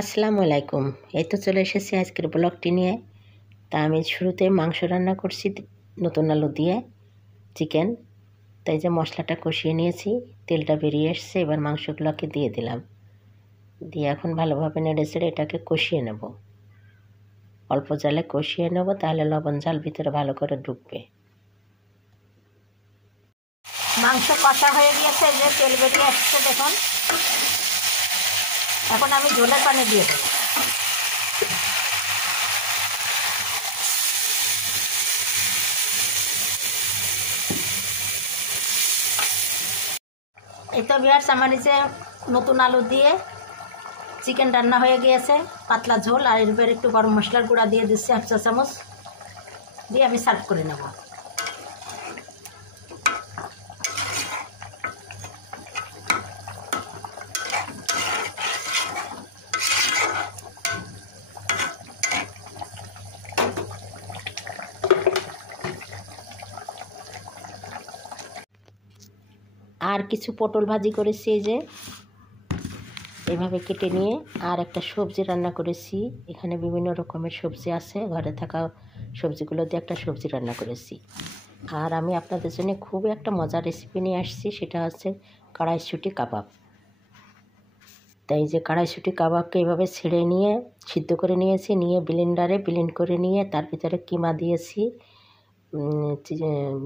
আসসালামু আলাইকুম। এই তো চলে এসেছি আজকের ব্লগটি নিয়ে। তা আমি শুরুতে মাংস রান্না করছি নতুন আলু দিয়ে চিকেন। তাই যে মশলাটা কষিয়ে নিয়েছি, তেলটা বেরিয়ে এসছে, এবার মাংসগুলোকে দিয়ে দিলাম। দিয়ে এখন ভালোভাবে নেড়ে চেড়ে এটাকে কষিয়ে নেব। অল্প জালে কষিয়ে নেব, তাহলে লবণ ঝাল ভিতরে ভালো করে ঢুকবে। মাংস কষা হয়ে গিয়েছে, যে তেল বেরিয়ে আসছে দেখুন। এখন আমি ঝোলের পানি দিয়ে দেবো। এই তো ভিউয়ার্স, আমার নিচে নতুন আলু দিয়ে চিকেন রান্না হয়ে গিয়েছে, পাতলা ঝোল। আর এবার একটু গরম মশলার গুঁড়া দিয়ে দিচ্ছি 1 চা চামচ, দিয়ে আমি সার্ভ করে নেব। আর কিছু পটল ভাজি করেছি, এই যে এভাবে কেটে নিয়ে। আর একটা সবজি রান্না করেছি, এখানে বিভিন্ন রকমের সবজি আছে, ঘরে থাকা সবজিগুলো দিয়ে একটা সবজি রান্না করেছি। আর আমি আপনাদের জন্য খুব একটা মজার রেসিপি নিয়ে আসছি, সেটা হচ্ছে কড়াইশুঁটি কাবাব। তাই যে কড়াইশুঁটি কাবাবকে এভাবে ছেড়ে নিয়ে সিদ্ধ করে নিয়েছি, নিয়ে ব্লেন্ডারে ব্লেন্ড করে নিয়ে তার ভিতরে কিমা দিয়েছি,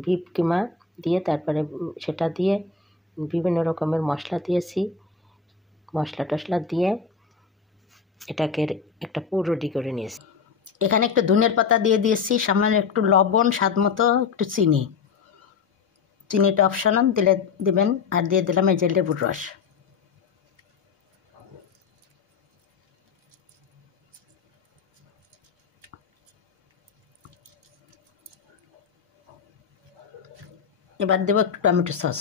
বিফ কিমা দিয়ে, তারপরে সেটা দিয়ে বিভিন্ন রকমের মশলা দিয়েছি। মশলা টশলা দিয়ে এটাকে একটা পুর রেডি করে নিয়েছি। এখানে একটু ধনিয়ার পাতা দিয়ে দিয়েছি, সামান্য একটু লবণ, স্বাদ মতো একটু চিনি। চিনিটা অপশনাল, দিলে দিবেন। আর দিয়ে দিলাম এই যে লেবুর রস। এবার দেবো একটু টমেটো সস।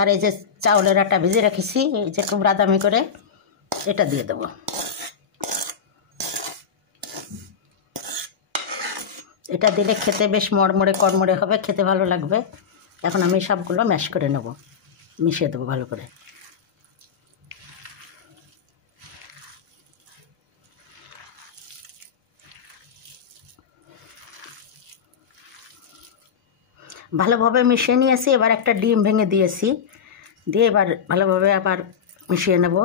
আর এই যে চাউলের আটা ভেজে রেখেছি, এই যে খুব বাদামি করে, এটা দিয়ে দেবো। এটা দিলে খেতে বেশ মড়মড়ে কড়মড়ে হবে, খেতে ভালো লাগবে। এখন আমি সবগুলো ম্যাশ করে নেব, মিশিয়ে দেবো ভালো করে। ভালোভাবে মিশিয়ে নিয়েছি। এবার একটা ডিম ভেঙে দিয়েছি, দিয়ে এবার ভালোভাবে আবার মিশিয়ে নেব।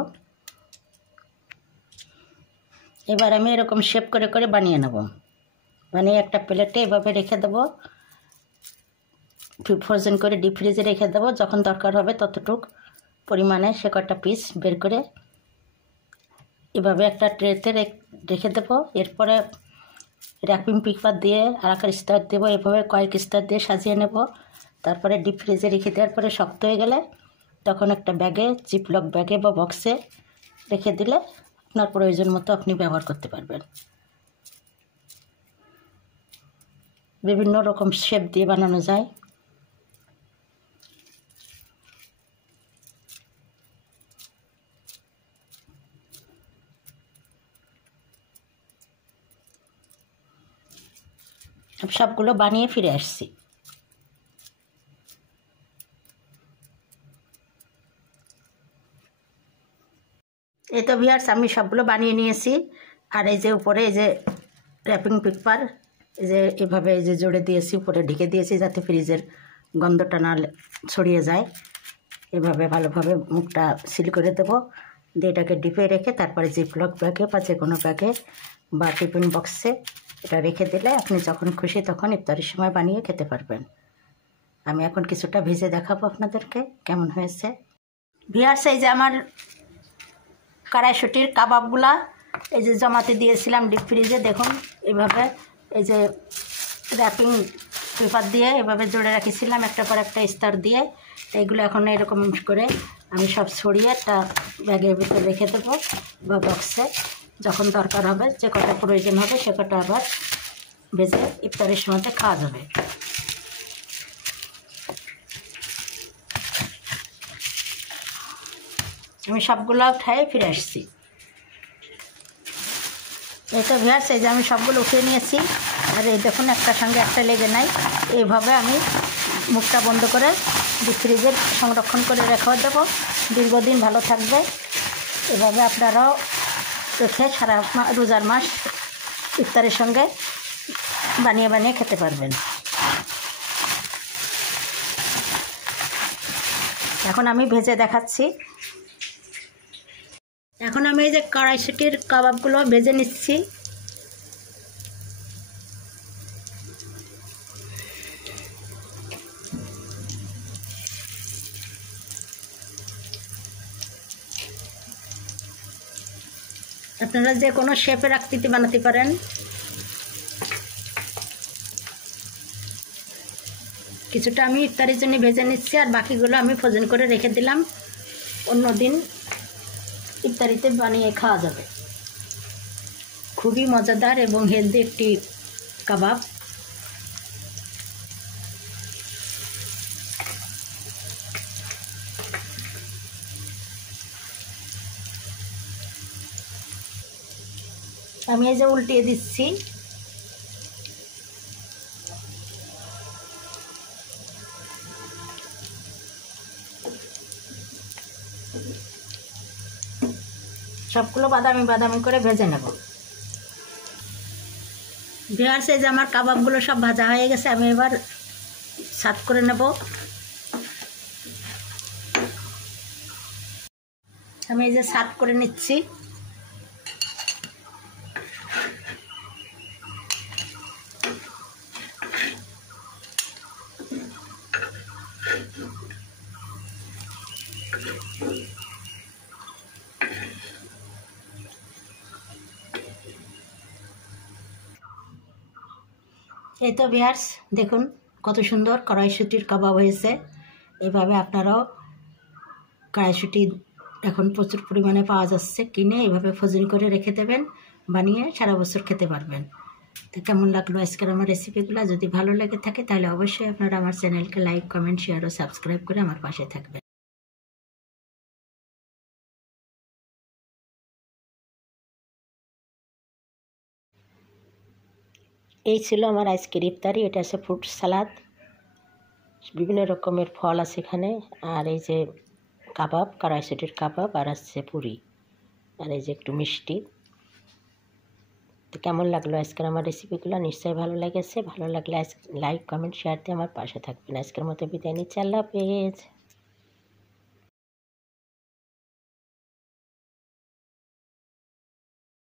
এবার আমি এরকম শেপ করে করে বানিয়ে নেব। বানিয়ে একটা প্লেটে এভাবে রেখে দেবো, ফ্রোজেন করে ডিপ ফ্রিজে রেখে দেবো। যখন দরকার হবে ততটুক পরিমাণে সে কটা পিস বের করে এভাবে একটা ট্রেতে রেখে দেবো। এরপরে র্যাপিং পেপার দিয়ে আর একটা স্তর দেবো, এভাবে কয়েক স্তর দিয়ে সাজিয়ে নেব। তারপরে ডিপ ফ্রিজে রেখে দেওয়ার পরে শক্ত হয়ে গেলে তখন একটা ব্যাগে, জিপলক ব্যাগে বা বক্সে রেখে দিলে আপনার প্রয়োজন মতো আপনি ব্যবহার করতে পারবেন। বিভিন্ন রকম শেপ দিয়ে বানানো যায়। সবগুলো বানিয়ে ফিরে আসছি। এই তো ভিউয়ার্স, আমি সবগুলো বানিয়ে নিয়েছি। আর এই যে উপরে এই যে র্যাপিং পেপার, এই যে এভাবে এই যে জোড়ে দিয়েছি, উপরে ঢেকে দিয়েছি যাতে ফ্রিজের গন্ধটা না ছড়িয়ে যায়। এভাবে ভালোভাবে মুখটা সিল করে দেবো, দিয়ে এটাকে ডিপে রেখে তারপরে জিপলক ব্যাগে বা যে কোনো ব্যাগে বা টিফিন বক্সে এটা রেখে দিলে আপনি যখন খুশি তখন ইফতারের সময় বানিয়ে খেতে পারবেন। আমি এখন কিছুটা ভেজে দেখাবো আপনাদেরকে কেমন হয়েছে। ভিউয়ার্স, এই যে আমার কড়াইশুঁটির কাবাবগুলা এই যে জমাতে দিয়েছিলাম ডিপ ফ্রিজে, দেখুন এইভাবে এই যে র্যাপিং পেপার দিয়ে এভাবে জোড়ে রাখিছিলাম একটা পর একটা স্তর দিয়ে। এইগুলো এখন এরকম করে আমি সব ছড়িয়ে একটা ব্যাগের ভিতরে রেখে দেবো বা বক্সে। যখন দরকার হবে, যে কটা প্রয়োজন হবে সে কটা আবার ভেজে ইফতারের সময়তে খাওয়া যাবে। আমি সবগুলো উঠায় ফিরে আসছি। এই তো ভিউয়ার্স, এই যে আমি সবগুলো উঠিয়ে নিয়েছি। আর এই দেখুন, একটার সঙ্গে একটা লেগে নাই। এইভাবে আমি মুখটা বন্ধ করে ডিপ ফ্রিজে সংরক্ষণ করে রেখে দেবো, দীর্ঘদিন ভালো থাকবে। এভাবে আপনারাও রেখে সারা রোজার মাস ইফতারের সঙ্গে বানিয়ে বানিয়ে খেতে পারবেন। এখন আমি ভেজে দেখাচ্ছি। এখন আমি এই যে কড়াইশুঁটির কাবাবগুলো ভেজে নিচ্ছি। আপনারা যে কোনো শেপের আকৃতি বানাতে পারেন। কিছুটা আমি ইফতারের জন্য ভেজে নিচ্ছি, আর বাকিগুলো আমি ফ্রোজেন করে রেখে দিলাম, অন্যদিন ইফতারিতে বানিয়ে খাওয়া যাবে। খুবই মজাদার এবং হেলদি একটি কাবাব। আমি এই যে উল্টিয়ে দিচ্ছি। সবগুলো বাদামি বাদামি করে ভেজে নেব। ভিউয়ার্স, এই যে আমার কাবাবগুলো সব ভাজা হয়ে গেছে। আমি এবার সার্ভ করে নেব। আমি এই যে সার্ভ করে নিচ্ছি। এই তো ভিউয়ার্স, দেখুন কত সুন্দর কড়াইশুঁটির কাবাব হয়েছে। এভাবে আপনারাও, কড়াইশুঁটি এখন প্রচুর পরিমাণে পাওয়া যাচ্ছে কিনে, এভাবে ফ্রোজেন করে রেখে দেবেন, বানিয়ে সারা বছর খেতে পারবেন। তো কেমন লাগলো আজকের আমার রেসিপিগুলো? যদি ভালো লেগে থাকে তাহলে অবশ্যই আপনারা আমার চ্যানেলকে লাইক, কমেন্ট, শেয়ার ও সাবস্ক্রাইব করে আমার পাশে থাকবেন। এই ছিল আমার আজকের ইফতারি। এটা আছে ফ্রুট সালাদ, বিভিন্ন রকমের ফল আছে এখানে, আর এই যে কাবাব, কড়াইশুঁটির কাবাব, আর আছে পুরি, আর এই যে একটু মিষ্টি। তো কেমন লাগলো আজকের আমার রেসিপিগুলো? নিশ্চয়ই ভালো লেগেছে। ভালো লাগলে লাইক, কমেন্ট, শেয়ার দিয়ে আমার পাশে থাকবেন। আজকের মতো বিদায় নিচ্ছি। আল্লাহ হাফেজ।